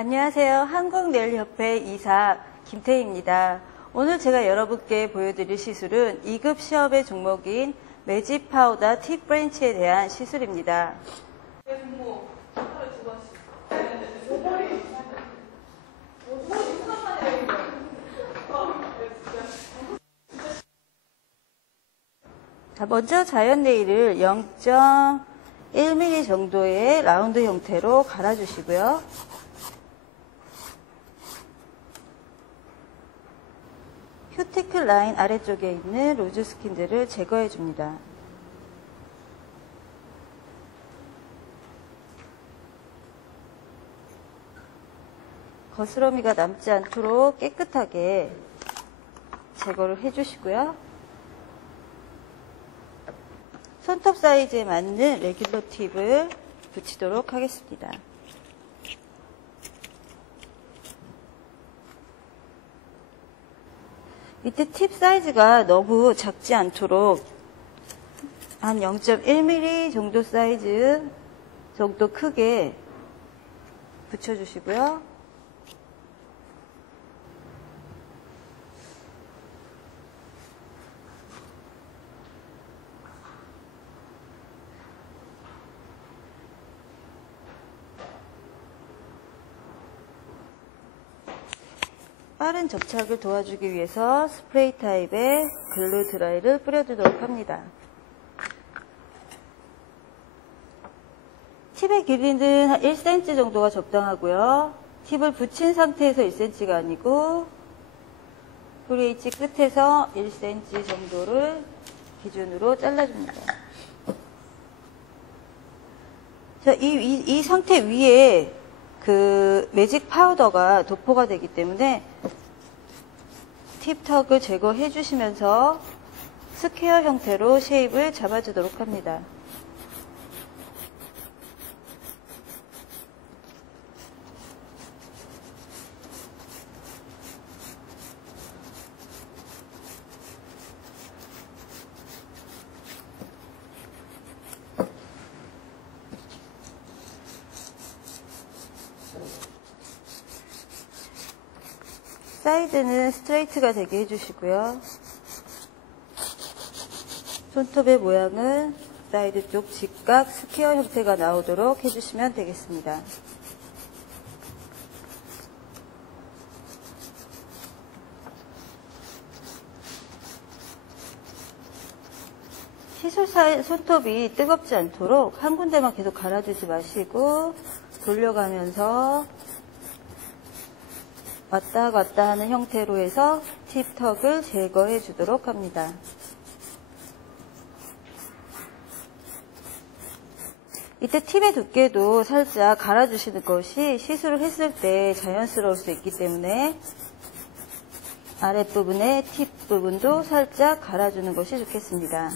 안녕하세요. 한국네일협회 이사 김태희입니다. 오늘 제가 여러분께 보여드릴 시술은 2급 시험의 종목인 매직 파우더 팁 브랜치에 대한 시술입니다. 자, 먼저 자연 네일을 0.1mm 정도의 라운드 형태로 갈아주시고요. 큐티클 라인 아래쪽에 있는 로즈 스킨들을 제거해 줍니다. 거스러미가 남지 않도록 깨끗하게 제거를 해 주시고요. 손톱 사이즈에 맞는 레귤러 팁을 붙이도록 하겠습니다. 밑에 팁 사이즈가 너무 작지 않도록 한 0.1mm 정도 사이즈 정도 크게 붙여주시고요. 빠른 접착을 도와주기 위해서 스프레이 타입의 글루 드라이를 뿌려주도록 합니다. 팁의 길이는 한 1cm 정도가 적당하고요. 팁을 붙인 상태에서 1cm가 아니고 뿌리 엣지 끝에서 1cm 정도를 기준으로 잘라줍니다. 자, 이 상태 위에 그 매직 파우더가 도포가 되기 때문에 팁턱을 제거해 주시면서 스퀘어 형태로 쉐입을 잡아주도록 합니다. 사이드는 스트레이트가 되게 해주시고요. 손톱의 모양은 사이드 쪽 직각 스퀘어 형태가 나오도록 해주시면 되겠습니다. 시술 손톱이 뜨겁지 않도록 한 군데만 계속 갈아주지 마시고 돌려가면서 왔다 갔다 하는 형태로 해서 팁턱을 제거해 주도록 합니다. 이때 팁의 두께도 살짝 갈아주시는 것이 시술을 했을 때 자연스러울 수 있기 때문에 아랫부분의 팁 부분도 살짝 갈아주는 것이 좋겠습니다.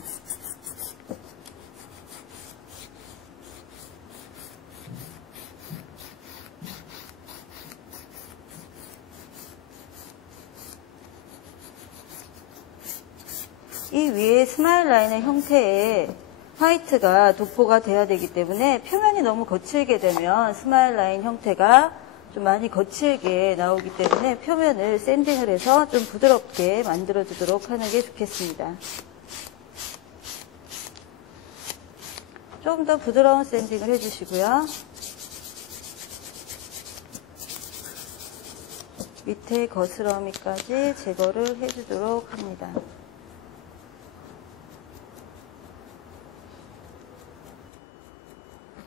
이 위에 스마일 라인의 형태의 화이트가 도포가 돼야 되기 때문에 표면이 너무 거칠게 되면 스마일 라인 형태가 좀 많이 거칠게 나오기 때문에 표면을 샌딩을 해서 좀 부드럽게 만들어 주도록 하는 게 좋겠습니다. 좀 더 부드러운 샌딩을 해주시고요. 밑에 거스러미까지 제거를 해주도록 합니다.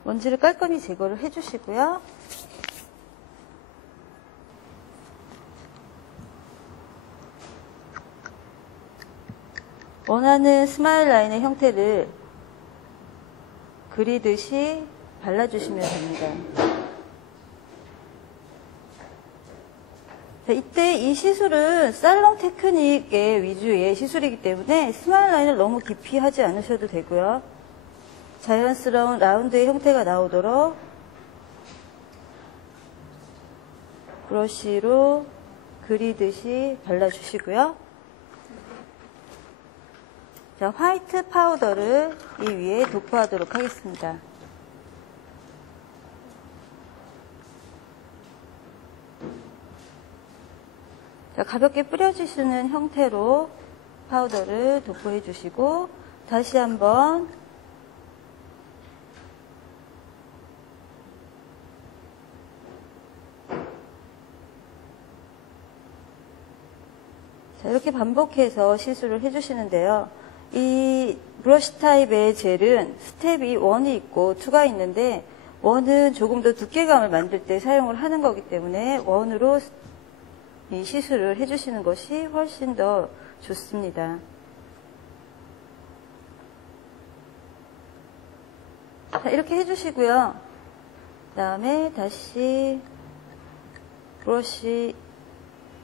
먼지를 깔끔히 제거를 해주시고요. 원하는 스마일 라인의 형태를 그리듯이 발라주시면 됩니다. 자, 이때 이 시술은 살롱 테크닉의 위주의 시술이기 때문에 스마일 라인을 너무 깊이 하지 않으셔도 되고요. 자연스러운 라운드의 형태가 나오도록 브러쉬로 그리듯이 발라주시고요. 자, 화이트 파우더를 이 위에 도포하도록 하겠습니다. 자, 가볍게 뿌려주시는 형태로 파우더를 도포해 주시고 다시 한번 자, 이렇게 반복해서 시술을 해주시는데요. 이 브러쉬 타입의 젤은 스텝이 1이 있고 2가 있는데 1은 조금 더 두께감을 만들 때 사용을 하는 거기 때문에 1으로 이 시술을 해주시는 것이 훨씬 더 좋습니다. 자, 이렇게 해주시고요. 그 다음에 다시 브러쉬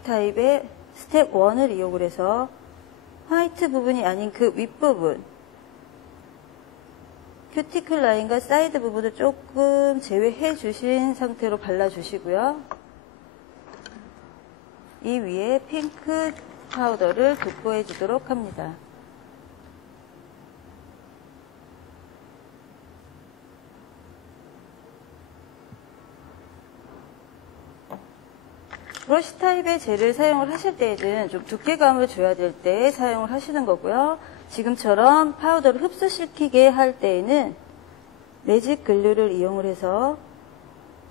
타입의 스텝 1을 이용을 해서 화이트 부분이 아닌 그 윗부분, 큐티클 라인과 사이드 부분을 조금 제외해 주신 상태로 발라주시고요. 이 위에 핑크 파우더를 도포해 주도록 합니다. 브러쉬 타입의 젤을 사용을 하실 때에는 좀 두께감을 줘야 될 때 사용을 하시는 거고요. 지금처럼 파우더를 흡수시키게 할 때에는 매직 글루를 이용을 해서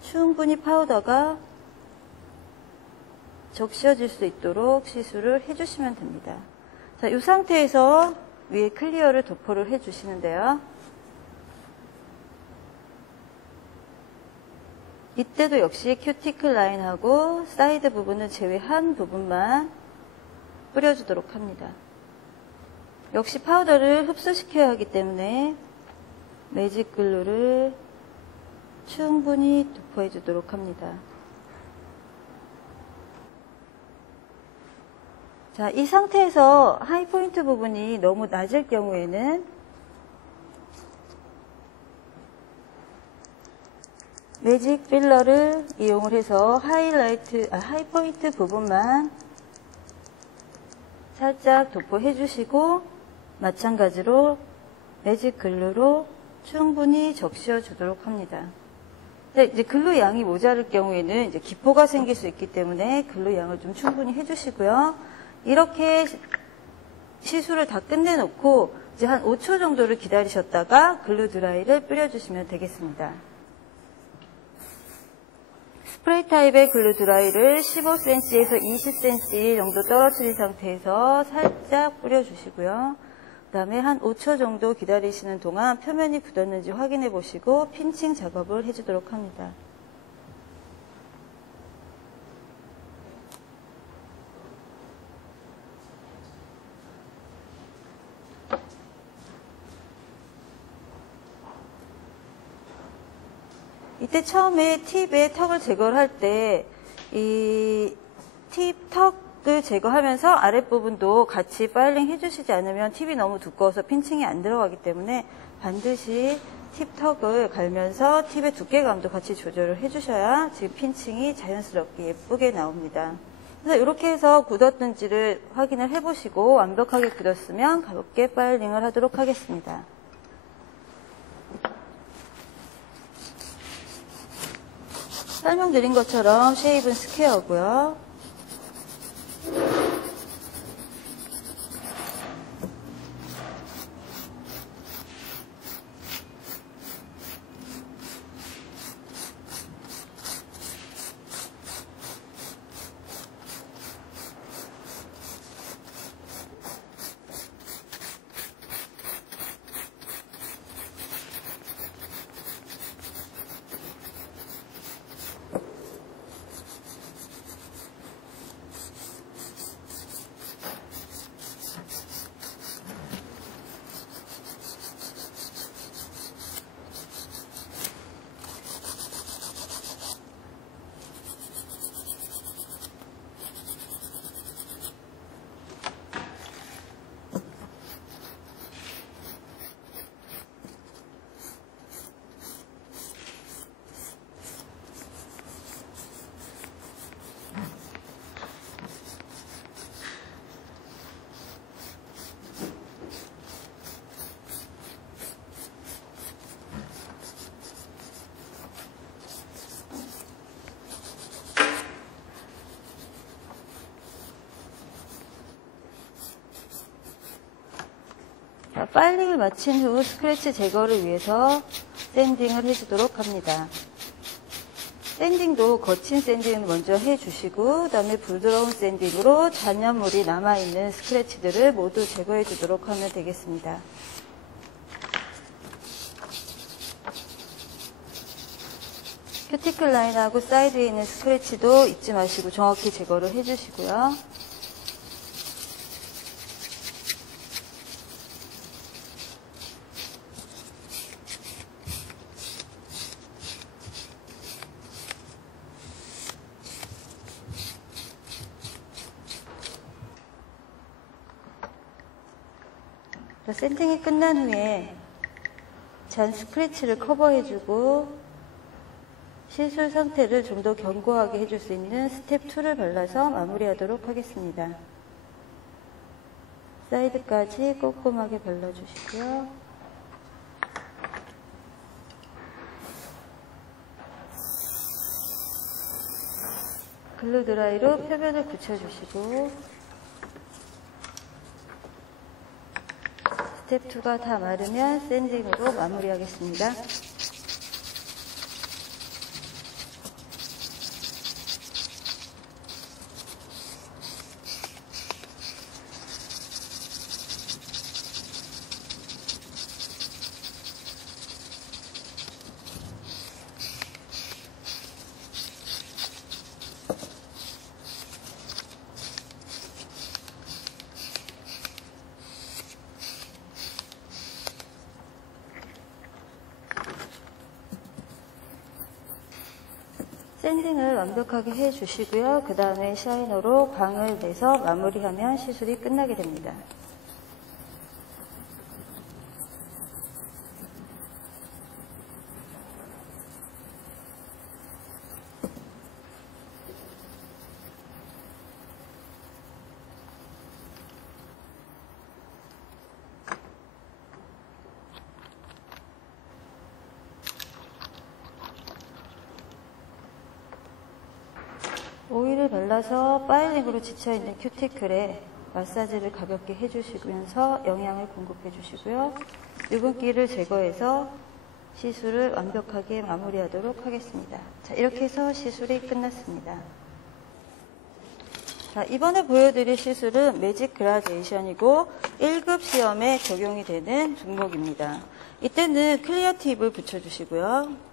충분히 파우더가 적셔질 수 있도록 시술을 해주시면 됩니다. 자, 이 상태에서 위에 클리어를 도포를 해주시는데요. 이때도 역시 큐티클 라인하고 사이드 부분을 제외한 부분만 뿌려주도록 합니다. 역시 파우더를 흡수시켜야 하기 때문에 매직 글루를 충분히 도포해 주도록 합니다. 자, 이 상태에서 하이포인트 부분이 너무 낮을 경우에는 매직 필러를 이용을 해서 하이포인트 부분만 살짝 도포해 주시고 마찬가지로 매직 글루로 충분히 적셔 주도록 합니다. 네, 이제 글루 양이 모자랄 경우에는 이제 기포가 생길 수 있기 때문에 글루 양을 좀 충분히 해주시고요. 이렇게 시술을 다 끝내놓고 이제 한 5초 정도를 기다리셨다가 글루 드라이를 뿌려주시면 되겠습니다. 스프레이 타입의 글루 드라이를 15cm에서 20cm 정도 떨어뜨린 상태에서 살짝 뿌려주시고요. 그 다음에 한 5초 정도 기다리시는 동안 표면이 굳었는지 확인해 보시고 핀칭 작업을 해주도록 합니다. 이때 처음에 팁의 턱을 제거를 할 때 이 팁 턱을 제거하면서 아랫부분도 같이 파일링 해주시지 않으면 팁이 너무 두꺼워서 핀칭이 안 들어가기 때문에 반드시 팁 턱을 갈면서 팁의 두께감도 같이 조절을 해주셔야 지금 핀칭이 자연스럽게 예쁘게 나옵니다. 그래서 이렇게 해서 굳었는지를 확인을 해보시고 완벽하게 굳었으면 가볍게 파일링을 하도록 하겠습니다. 설명드린 것처럼 쉐입은 스퀘어고요. 파일링을 마친 후 스크래치 제거를 위해서 샌딩을 해주도록 합니다. 샌딩도 거친 샌딩을 먼저 해주시고 그 다음에 부드러운 샌딩으로 잔여물이 남아있는 스크래치들을 모두 제거해 주도록 하면 되겠습니다. 큐티클 라인하고 사이드에 있는 스크래치도 잊지 마시고 정확히 제거를 해주시고요. 샌딩이 끝난 후에 잔 스크래치를 커버해주고 시술 상태를 좀 더 견고하게 해줄 수 있는 스텝 2를 발라서 마무리하도록 하겠습니다. 사이드까지 꼼꼼하게 발라주시고요. 글루 드라이로 표면을 붙여주시고 스텝 2가 다 마르면 샌딩으로 마무리하겠습니다. 샌딩을 완벽하게 해주시고요. 그 다음에 샤이너로 광을 내서 마무리하면 시술이 끝나게 됩니다. 오일을 발라서 파일링으로 지쳐있는 큐티클에 마사지를 가볍게 해주시면서 영양을 공급해 주시고요. 유분기를 제거해서 시술을 완벽하게 마무리하도록 하겠습니다. 자, 이렇게 해서 시술이 끝났습니다. 자, 이번에 보여드릴 시술은 매직 그라데이션이고 1급 시험에 적용이 되는 종목입니다. 이때는 클리어 팁을 붙여주시고요.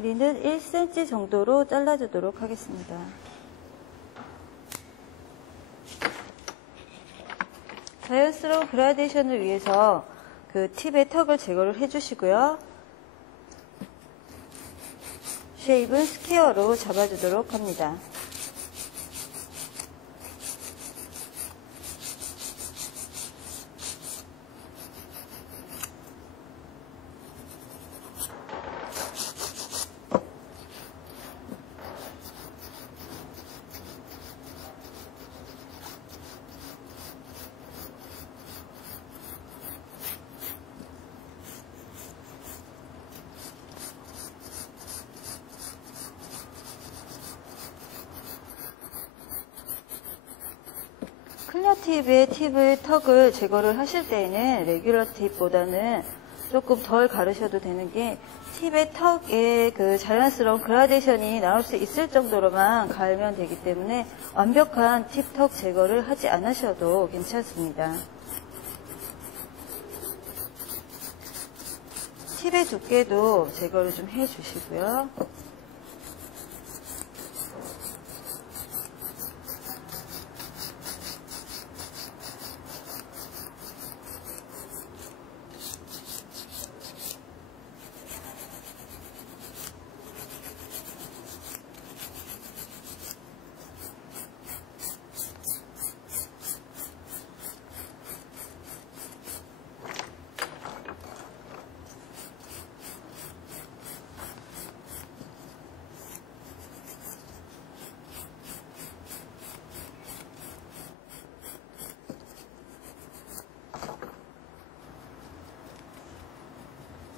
길이는 1cm 정도로 잘라주도록 하겠습니다. 자연스러운 그라데이션을 위해서 그 팁의 턱을 제거를 해주시고요. 쉐입은 스퀘어로 잡아주도록 합니다. 클리어 팁의 턱을 제거를 하실 때에는 레귤러 팁보다는 조금 덜 가르셔도 되는 게 팁의 턱에 그 자연스러운 그라데이션이 나올 수 있을 정도로만 갈면 되기 때문에 완벽한 팁 턱 제거를 하지 않으셔도 괜찮습니다. 팁의 두께도 제거를 좀 해주시고요.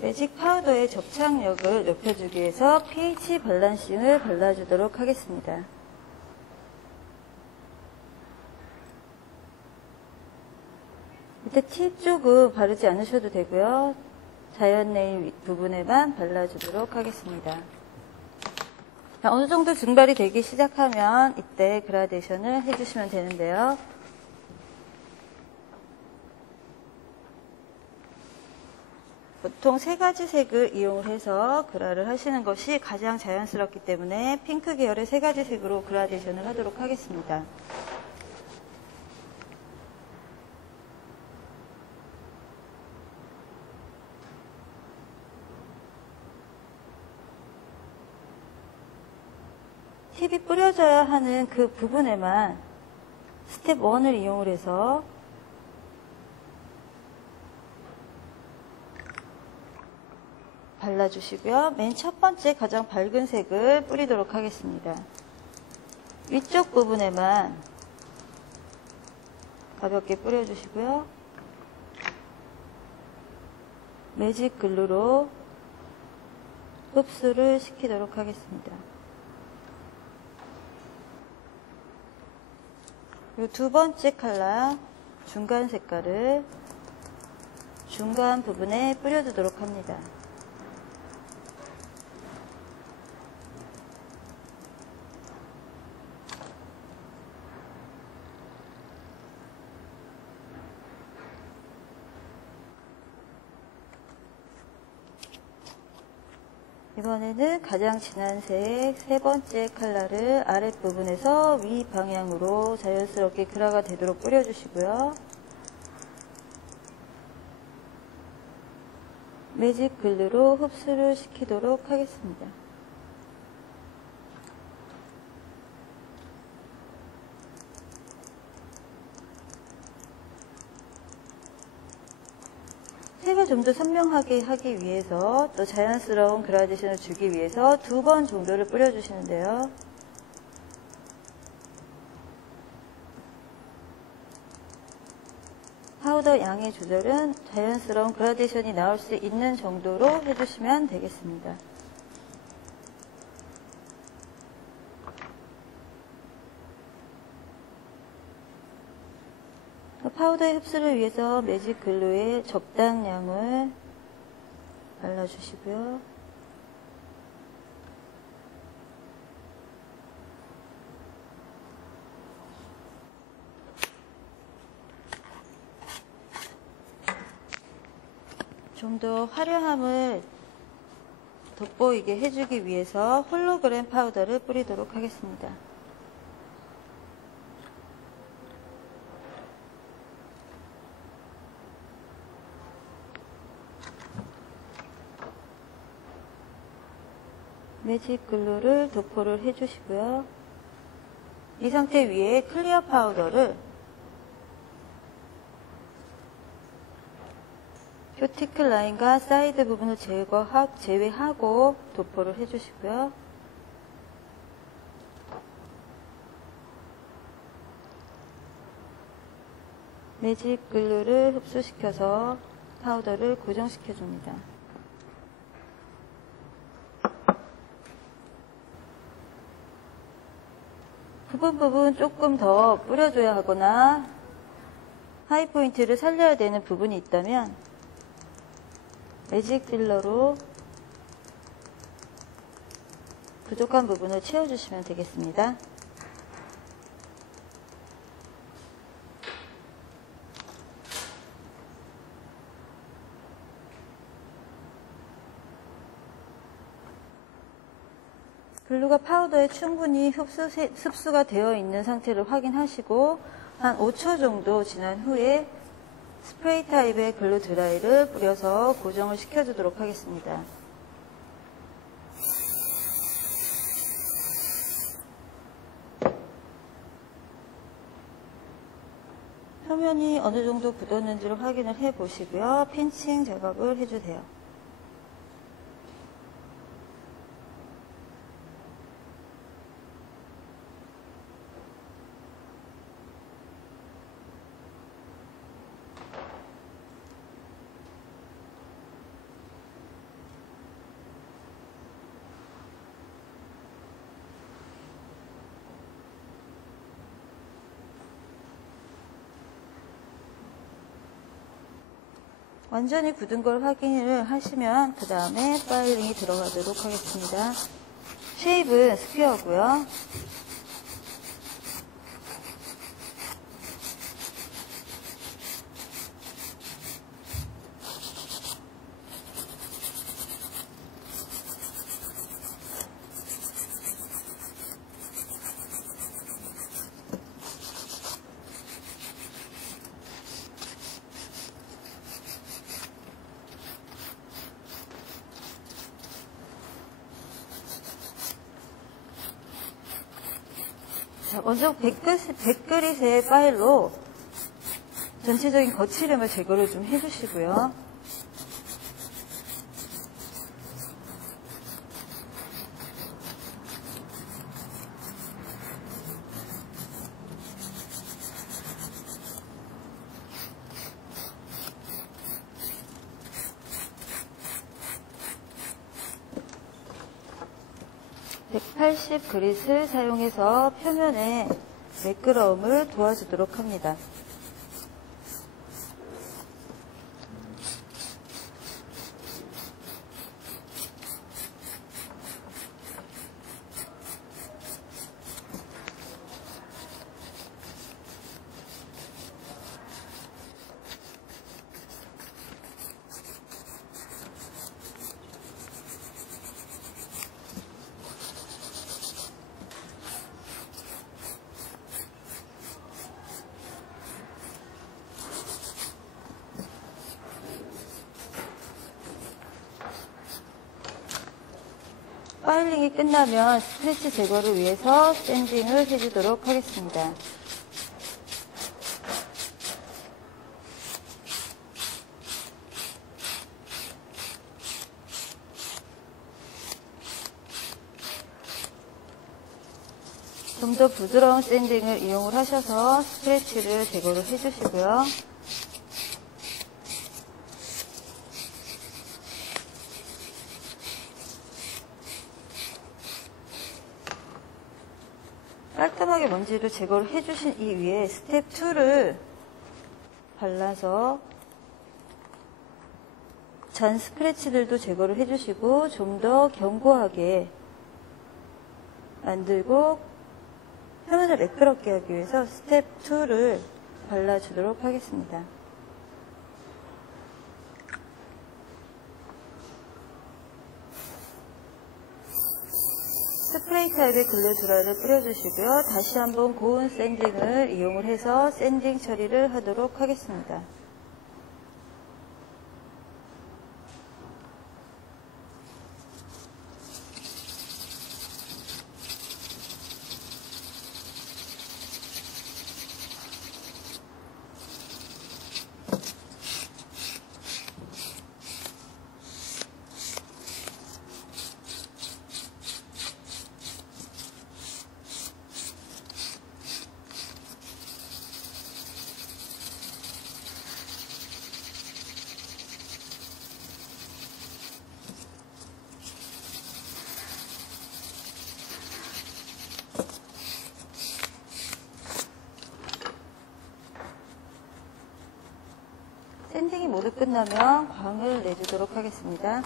매직 파우더의 접착력을 높여주기 위해서 pH 밸런싱을 발라주도록 하겠습니다. 밑에 팁 쪽은 바르지 않으셔도 되고요. 자연 네일 부분에만 발라주도록 하겠습니다. 자, 어느 정도 증발이 되기 시작하면 이때 그라데이션을 해주시면 되는데요. 보통 세 가지 색을 이용을 해서 그라를 하시는 것이 가장 자연스럽기 때문에 핑크 계열의 세 가지 색으로 그라데이션을 하도록 하겠습니다. 팁이 뿌려져야 하는 그 부분에만 스텝 1을 이용을 해서 발라주시고요. 맨 첫 번째 가장 밝은 색을 뿌리도록 하겠습니다. 위쪽 부분에만 가볍게 뿌려주시고요. 매직 글루로 흡수를 시키도록 하겠습니다. 그리고 두 번째 컬러 중간 색깔을 중간 부분에 뿌려주도록 합니다. 이번에는 가장 진한 색 세 번째 컬러를 아랫부분에서 위 방향으로 자연스럽게 그라가 되도록 뿌려주시고요. 매직 글루로 흡수를 시키도록 하겠습니다. 색을 좀 더 선명하게 하기 위해서 또 자연스러운 그라데이션을 주기 위해서 2번 정도를 뿌려주시는데요. 파우더 양의 조절은 자연스러운 그라데이션이 나올 수 있는 정도로 해주시면 되겠습니다. 파우더의 흡수를 위해서 매직 글루에 적당량을 발라주시고요. 좀 더 화려함을 돋보이게 해주기 위해서 홀로그램 파우더를 뿌리도록 하겠습니다. 매직 글루를 도포를 해주시고요. 이 상태 위에 클리어 파우더를 큐티클 라인과 사이드 부분을 제외하고 도포를 해주시고요. 매직 글루를 흡수시켜서 파우더를 고정시켜 줍니다. 부분 조금 더 뿌려줘야 하거나 하이포인트를 살려야 되는 부분이 있다면 매직 필러로 부족한 부분을 채워주시면 되겠습니다. 글루가 파우더에 충분히 흡수가 되어 있는 상태를 확인하시고 한 5초 정도 지난 후에 스프레이 타입의 글루 드라이를 뿌려서 고정을 시켜주도록 하겠습니다. 표면이 어느 정도 굳었는지를 확인을 해 보시고요. 핀칭 작업을 해주세요. 완전히 굳은 걸 확인을 하시면 그 다음에 파일링이 들어가도록 하겠습니다. 쉐입은 스퀘어고요. 자, 먼저 100그릿의 파일로 전체적인 거칠음을 제거를 좀 해주시고요. 그릿을 사용해서 표면에 매끄러움을 도와주도록 합니다. 파일링이 끝나면 스크래치 제거를 위해서 샌딩을 해주도록 하겠습니다. 좀 더 부드러운 샌딩을 이용을 하셔서 스크래치를 제거를 해주시고요. 깔끔하게 먼지를 제거를 해주신 이후에 스텝 2를 발라서 잔 스크래치들도 제거를 해주시고 좀 더 견고하게 만들고 표면을 매끄럽게 하기 위해서 스텝 2를 발라주도록 하겠습니다. 스프레이 타입의 글루 드라이를 뿌려주시고요. 다시 한번 고운 샌딩을 이용을 해서 샌딩 처리를 하도록 하겠습니다. 샌딩이 모두 끝나면 광을 내주도록 하겠습니다.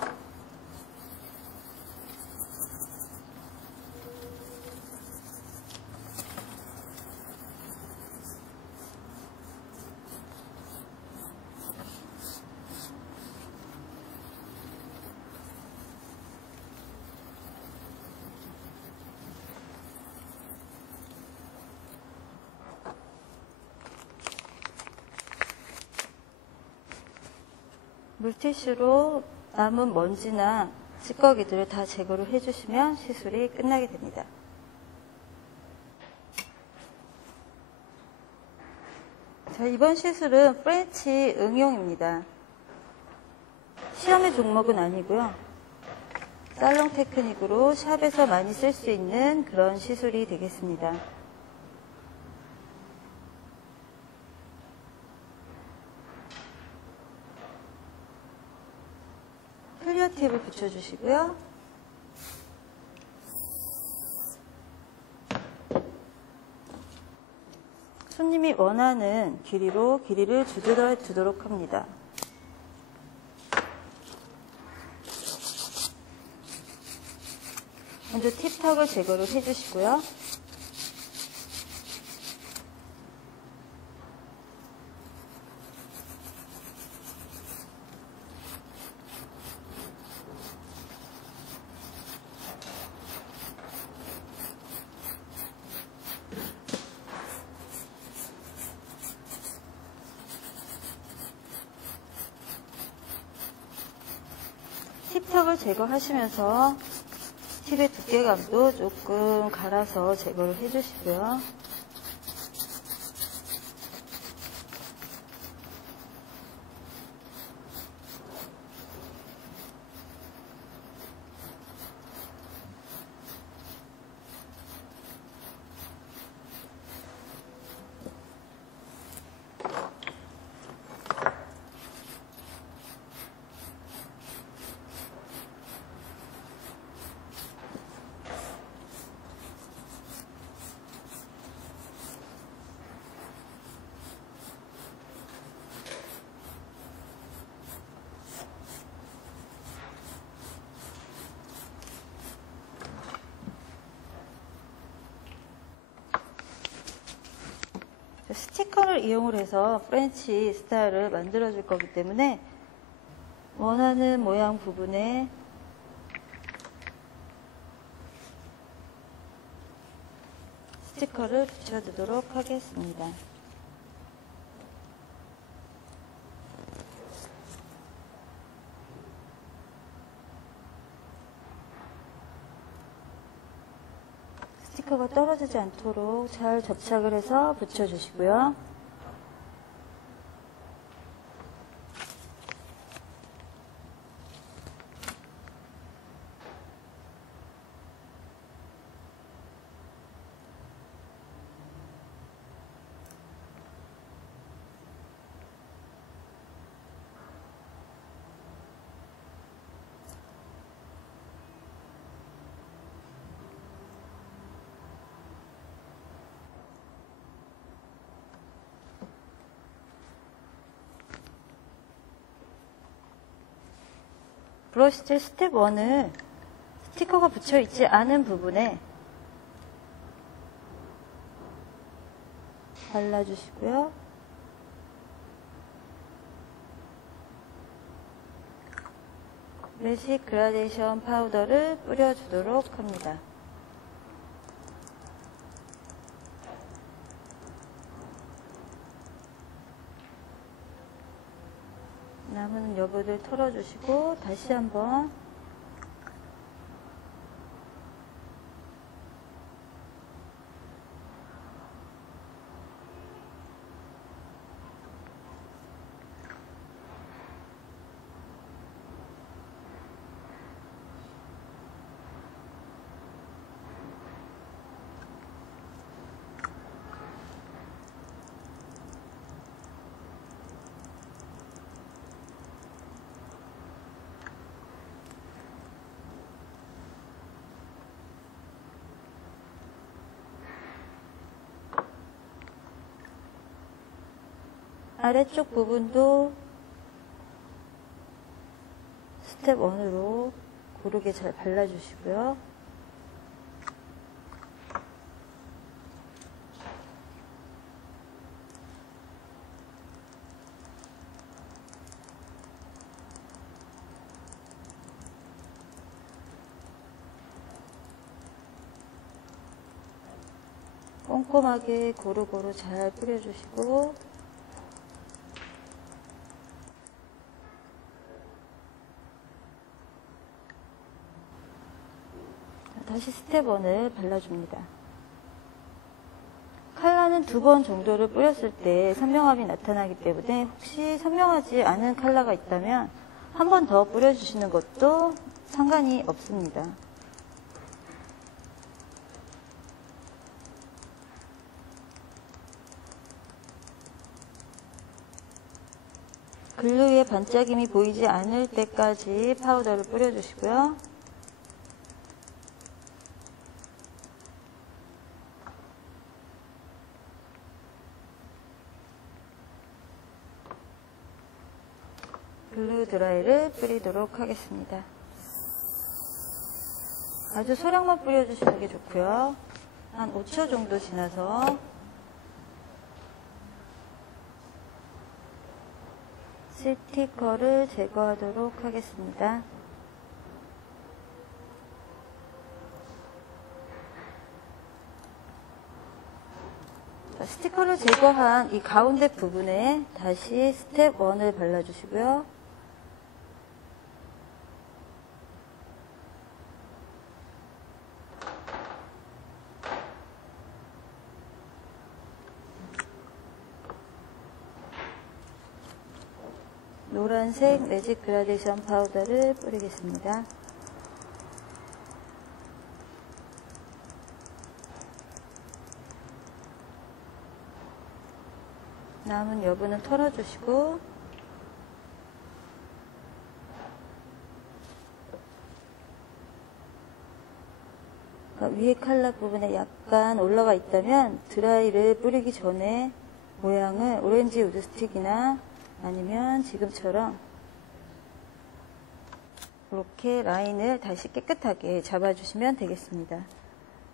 물티슈로 남은 먼지나 찌꺼기들을 다 제거를 해주시면 시술이 끝나게 됩니다. 자, 이번 시술은 프렌치 응용입니다. 시험의 종목은 아니고요. 살롱 테크닉으로 샵에서 많이 쓸 수 있는 그런 시술이 되겠습니다. 클리어 팁을 붙여주시고요. 손님이 원하는 길이로 길이를 주도록 합니다. 먼저 팁턱을 제거를 해주시고요. 팁턱을 제거하시면서 팁의 두께감도 조금 갈아서 제거를 해주시고요. 스티커를 이용을 해서 프렌치 스타일을 만들어 줄 거기 때문에 원하는 모양 부분에 스티커를 붙여주도록 하겠습니다. 스티커가 떨어지지 않도록 잘 접착을 해서 붙여주시고요. 브러쉬 스텝 1을 스티커가 붙여있지 않은 부분에 발라주시고요. 베이직 그라데이션 파우더를 뿌려주도록 합니다. 남은 여분을 털어주시고 다시 한번 아래쪽 부분도 스텝 1으로 고르게 잘 발라주시고요. 꼼꼼하게 고루고루 잘 뿌려주시고 다시 스텝 1을 발라줍니다. 컬러는 2번 정도를 뿌렸을 때 선명함이 나타나기 때문에 혹시 선명하지 않은 컬러가 있다면 한 번 더 뿌려주시는 것도 상관이 없습니다. 글루의 반짝임이 보이지 않을 때까지 파우더를 뿌려주시고요. 글루 드라이를 뿌리도록 하겠습니다. 아주 소량만 뿌려주시는 게 좋고요. 한 5초 정도 지나서 스티커를 제거하도록 하겠습니다. 스티커를 제거한 이 가운데 부분에 다시 스텝 1을 발라주시고요. 노란색 매직 그라데이션 파우더를 뿌리겠습니다. 남은 여분은 털어주시고 위에 칼라 부분에 약간 올라가 있다면 드라이를 뿌리기 전에 모양을 오렌지 우드 스틱이나 아니면 지금처럼 이렇게 라인을 다시 깨끗하게 잡아주시면 되겠습니다.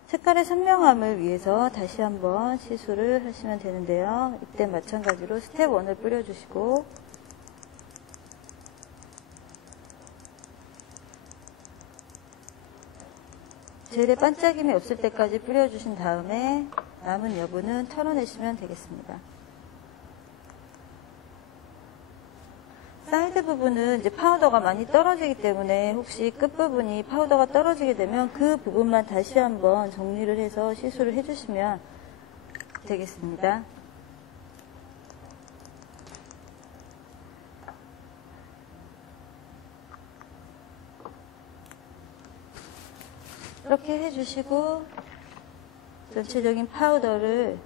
색깔의 선명함을 위해서 다시 한번 시술을 하시면 되는데요. 이때 마찬가지로 스텝 1을 뿌려주시고 젤의 반짝임이 없을 때까지 뿌려주신 다음에 남은 여분은 털어내시면 되겠습니다. 사이드 부분은 이제 파우더가 많이 떨어지기 때문에 혹시 끝부분이 파우더가 떨어지게 되면 그 부분만 다시 한번 정리를 해서 시술을 해주시면 되겠습니다. 이렇게 해주시고 전체적인 파우더를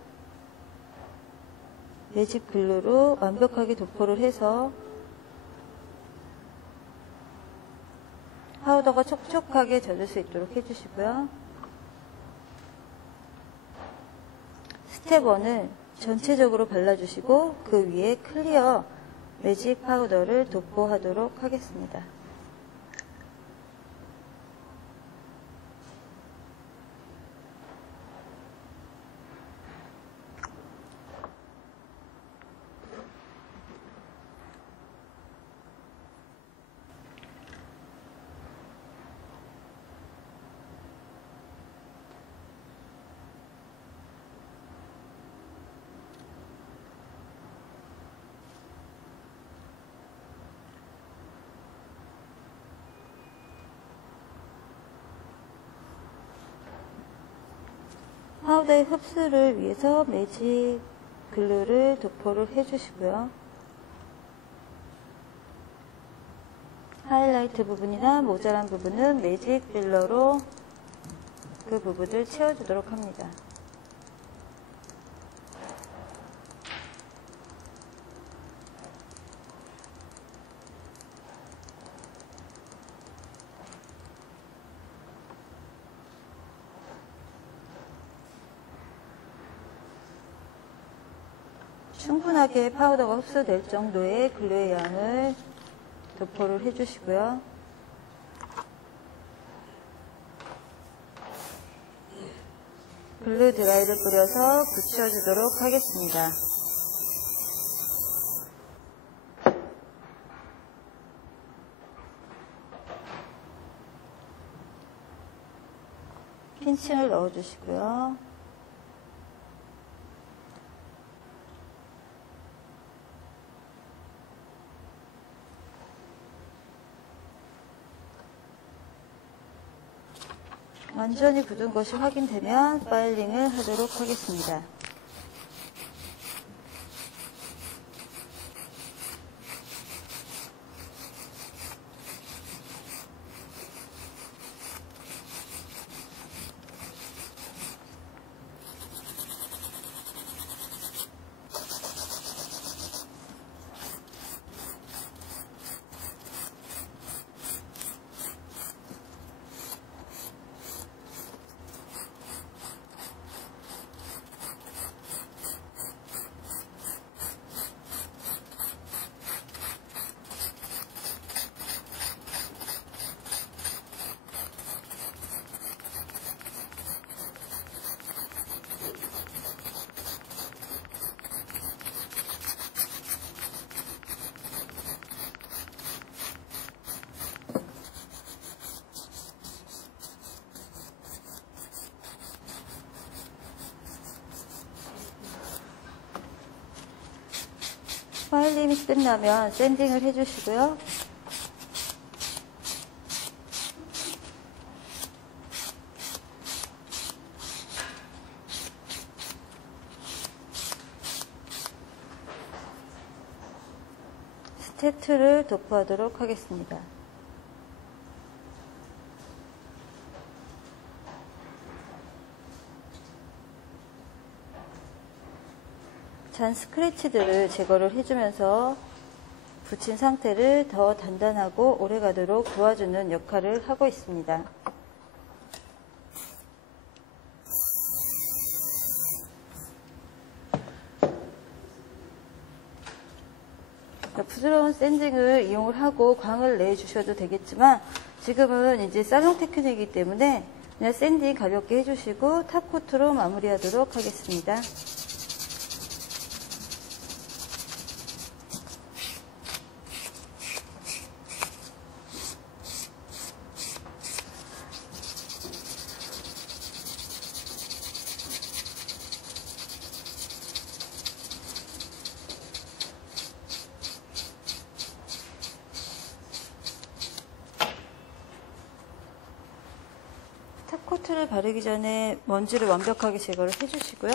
매직 글루로 완벽하게 도포를 해서 파우더가 촉촉하게 젖을 수 있도록 해주시고요. 스텝 1을 전체적으로 발라주시고 그 위에 클리어 매직 파우더를 도포하도록 하겠습니다. 파우더의 흡수를 위해서 매직 글루를 도포를 해주시고요. 하이라이트 부분이나 모자란 부분은 매직 필러로 그 부분을 채워주도록 합니다. 충분하게 파우더가 흡수될 정도의 글루의 양을 도포를 해주시고요. 글루 드라이를 뿌려서 붙여주도록 하겠습니다. 핀칭을 넣어주시고요. 완전히 굳은 것이 확인되면 파일링을 하도록 하겠습니다. 파일링이 끝나면 샌딩을 해주시고요. 스텝 2를 도포하도록 하겠습니다. 잔 스크래치들을 제거를 해주면서 붙인 상태를 더 단단하고 오래가도록 도와주는 역할을 하고 있습니다. 부드러운 샌딩을 이용을 하고 광을 내주셔도 되겠지만 지금은 이제 살롱 테크닉이기 때문에 그냥 샌딩 가볍게 해주시고 탑코트로 마무리하도록 하겠습니다. 탑코트를 바르기 전에 먼지를 완벽하게 제거를 해주시고요.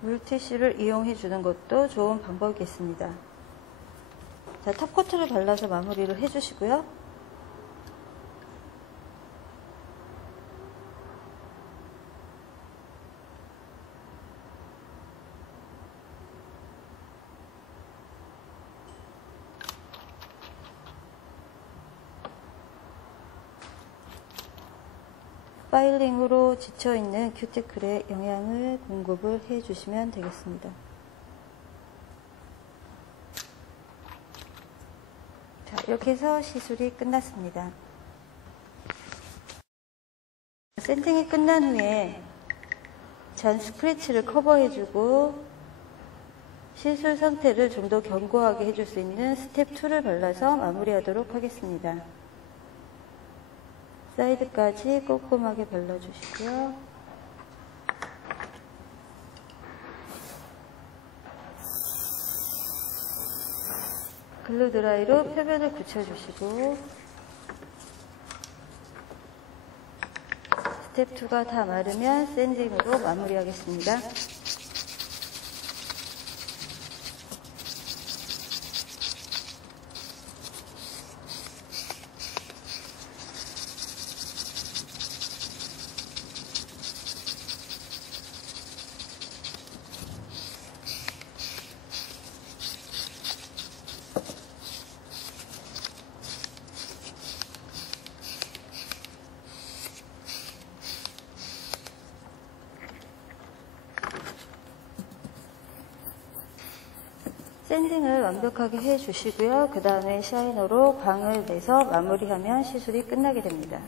물티슈를 이용해 주는 것도 좋은 방법이겠습니다. 자, 탑코트를 발라서 마무리를 해주시고요. 파일링으로 지쳐있는 큐티클에 영양을 공급을 해주시면 되겠습니다. 자, 이렇게 해서 시술이 끝났습니다. 샌딩이 끝난 후에 잔 스크래치를 커버해주고 시술 상태를 좀 더 견고하게 해줄 수 있는 스텝 2를 발라서 마무리하도록 하겠습니다. 사이드까지 꼼꼼하게 발라주시고요. 글루 드라이로 표면을 굳혀주시고 스텝 2가 다 마르면 샌딩으로 마무리하겠습니다. 샌딩을 완벽하게 해주시고요. 그 다음에 샤이너로 광을 내서 마무리하면 시술이 끝나게 됩니다.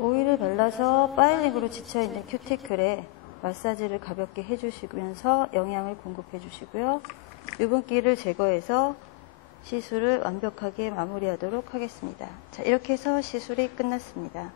오일을 발라서 파일링으로 지쳐있는 큐티클에 마사지를 가볍게 해주시면서 영양을 공급해 주시고요. 유분기를 제거해서 시술을 완벽하게 마무리하도록 하겠습니다. 자, 이렇게 해서 시술이 끝났습니다.